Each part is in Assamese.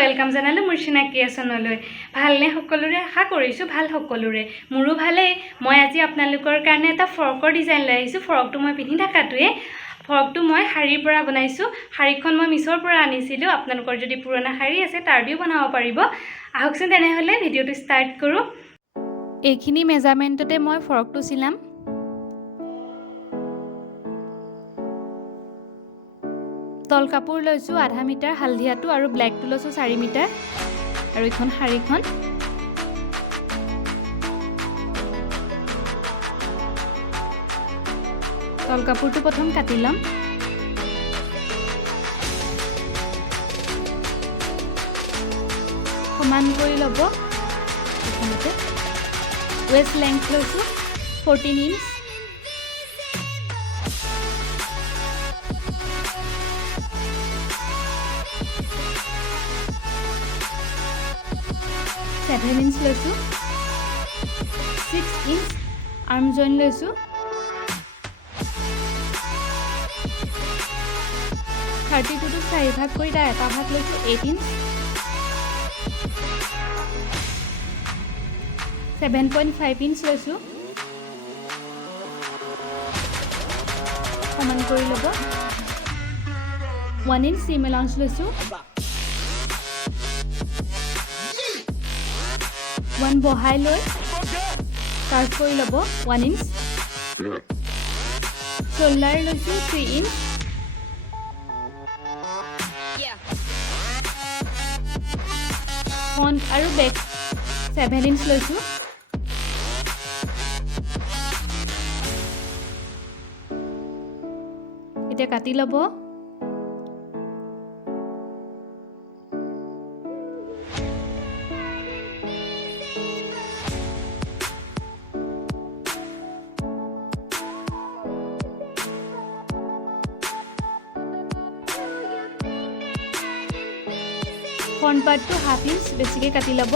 ওয়েলকাম জানালো Murshana ক্ৰিয়েচনলৈ ভালনে সকলোৰে আশা কৰিছো ভাল সকলোৰে মোৰো ভালে মই আজি আপোনালোকৰ কাৰণে এটা ফ্ৰকৰ ডিজাইন লৈ আহিছো ফ্ৰকটো মই পিন্ধি থাকাটোৱে ফ্ৰকটো মই শাৰীৰ পৰা বনাইছো শাৰীখন মই মিছৰ পৰা আনিছিলো আপোনালোকৰ যদি পুৰণা শাৰী আছে তাৰ দিও বনাব পাৰিব আহকচোন তেনেহলে ভিডিওটো ষ্টাৰ্ট কৰো এইখিনি মেজাৰমেন্টতে মই ফ্ৰকটো চিলাম তল কাপোৰ লৈছো আধা মিটাৰ হালধিয়াটো আৰু ব্ল্যাকটো লৈছো 4 মিটাৰ আৰু এখন শাৰীখন তল কাপোৰটো প্ৰথম কাটি লম সমান কৰি লব এখনতে ওয়েস্ট লেংথ লৈছো 14 ইঞ্চ Seven inch লৈছো 6 inch arm join লৈছো 32 to 4 ভাগ কৰি তাৰ এটা ভাগ লৈছো 8 inch 7.5 inch লৈছো সমান কৰি লব 1 inch seam allowance লৈছো 1 বহাই লৈ কাৰ্ভ কৰি লব 1 inch shoulder লৈছো 3 inch front আৰু back 7 inch লৈছো এতিয়া কাটি লব front part to half inch বেছিকে কাটি লব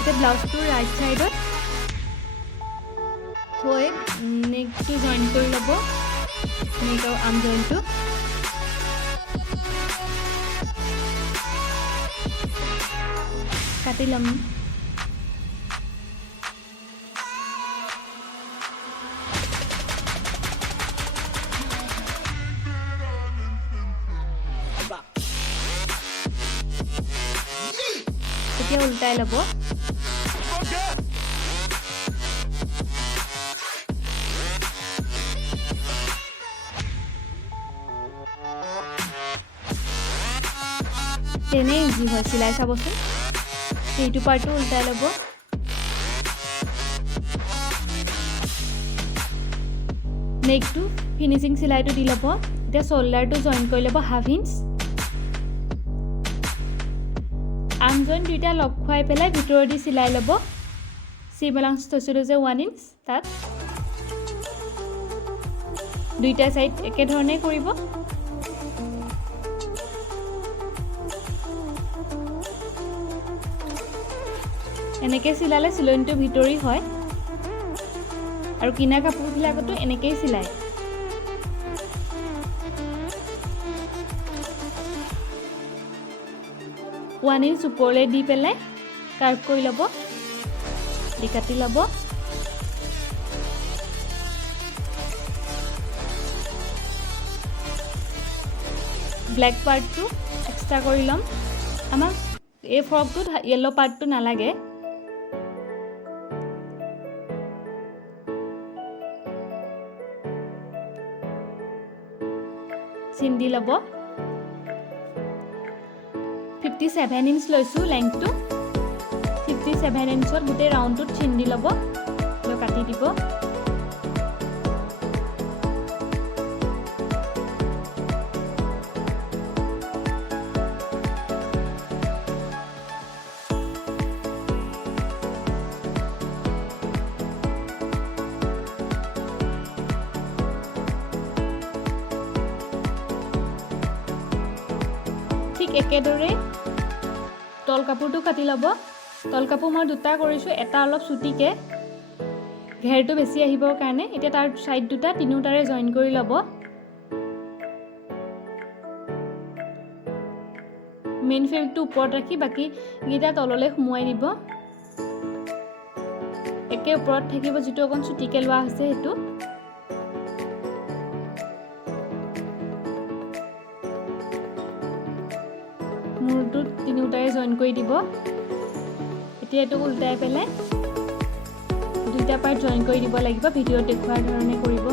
এটা ব্লাউজ টু ৰাইট সাইডত থৈ নেক টু জয়েন কৰি লব নেক আৰু আৰ্ম জয়েনটো কাটি লম এতিয়া উল্টাই লব তেনে ইজি হয় চিলাই চাবচোন এইটো পাৰ্টটো উল্টাই লব নেকটো ফিনিশিং চিলাইটো দি লব এতিয়া শোল্ডাৰটো জয়েন কৰি লব হাফ ইঞ্চ আৰ্ম জয়েন দুইটা লক খুৱাই পেলাই ভিতৰেদি চিলাই লব সিম এলাউন্স থৈছিলো যে 1 ইঞ্চ তাত দুইটা সাইড একে ধৰণে কৰিব এনেকে চিলালে চিলনিটো ভিতৰি হয় আৰু কিনা কাপোৰ বিলাকটো এনেকেই চিলাই 1 ইঞ্চ ওপৰলৈ দি পেলাই কাৰ্ভ কৰি লব দি কাটি লব ব্ল্যাক পাৰ্টটো এক্সট্ৰা কৰি লম আমাক এই ফ্ৰকটোত ইয়েলো পাৰ্টটো নালাগে সিম দি লব 57 ইঞ্চ লৈছো লেংথটো 57 ইঞ্চত গুটে ৰাউন্ডটোত চিন দি লব লৈ কাটি দিব ঠিক একেদৰে তল কাপোৰটো কাটি ল'ব তল কাপোৰ মই দুটা কৰিছোঁ এটা অলপ চুটিকে ঘেৰটো বেছি আহিবৰ কাৰণে এতিয়া তাৰ সাইড দুটা তিনিটাৰে জইন কৰি ল'ব মেইন ফ্ৰেমটো ওপৰত ৰাখি বাকি গিটা তললৈ সুমুৱাই দিব একে ওপৰত থাকিব যেটো অকন চুটিকে লোৱা হৈছে হেতু মূৰটো তিনিটাৰে জইন কৰি দিব এতিয়া এটো উল্টাই পেলে দুটা পাৰ্ট জইন কৰি দিব লাগিব ভিডিঅ দেখুৱাৰ ধৰণে কৰিব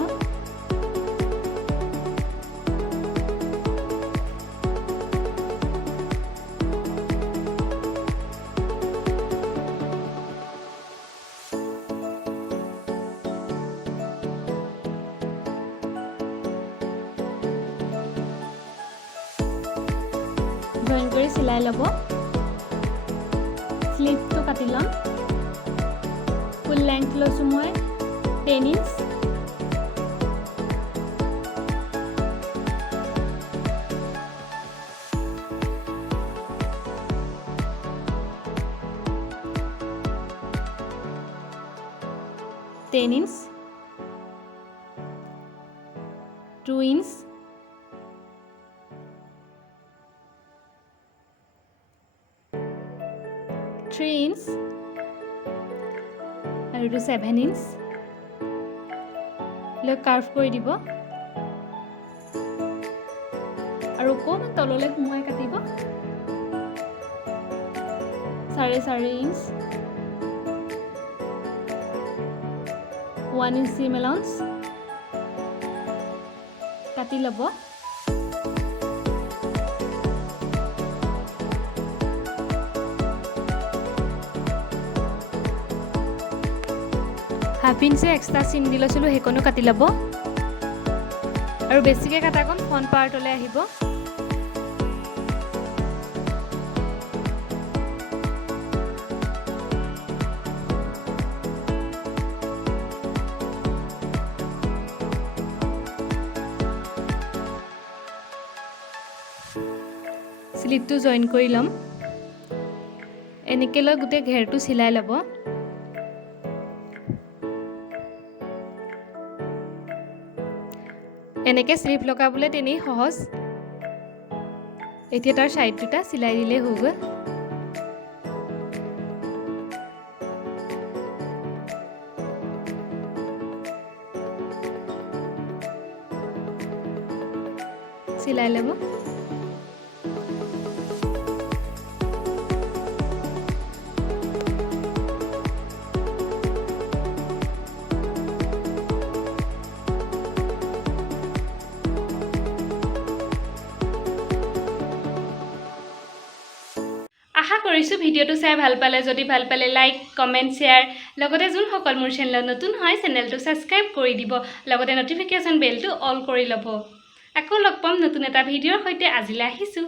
জইন কৰি সিলাই লব স্লিপটো কাটি লম ফুল লেংথ লৈছো মই 10 ইঞ্চ (10 inch) 2 inch 3 inch আৰু 7 inch লৈ কাৰ্ভ কৰি দিব আৰু কোন তললৈ সুমুৱাই কাটিব 4.5 inch 1 inch seam allowance কাটি ল'ব हाफ इंच एक्स्ट्रा सीन দি লৈছিলো হেকনো কাটি লব আৰু বেছিকে কাটাকন ফ্ৰন্ট পাৰ্টলৈ আহিব স্লিপটো জইন কৰি লম এনেকে লৈ গুটে ঘেৰটো সিলাই লব এনেকে স্লিপ লগাবলে তেনি সহজ এতিয়া তাৰ সাইড দুটা সিলাই দিলে হৈ গ'ল সিলাই লব আশা কৰিছো ভিডিওটো চাই ভাল পালে যদি ভাল পালে লাইক কমেন্ট শেয়াৰ লগতে যোন সকল মোৰ চেনেলত নতুন হয় চেনেলটো সাবস্ক্ৰাইব কৰি দিব লগতে নটিফিকেশন বেলটো অল কৰি ল'ব আকৌ লগ পাম নতুন এটা ভিডিওৰ সৈতে আজিলৈ আহিছো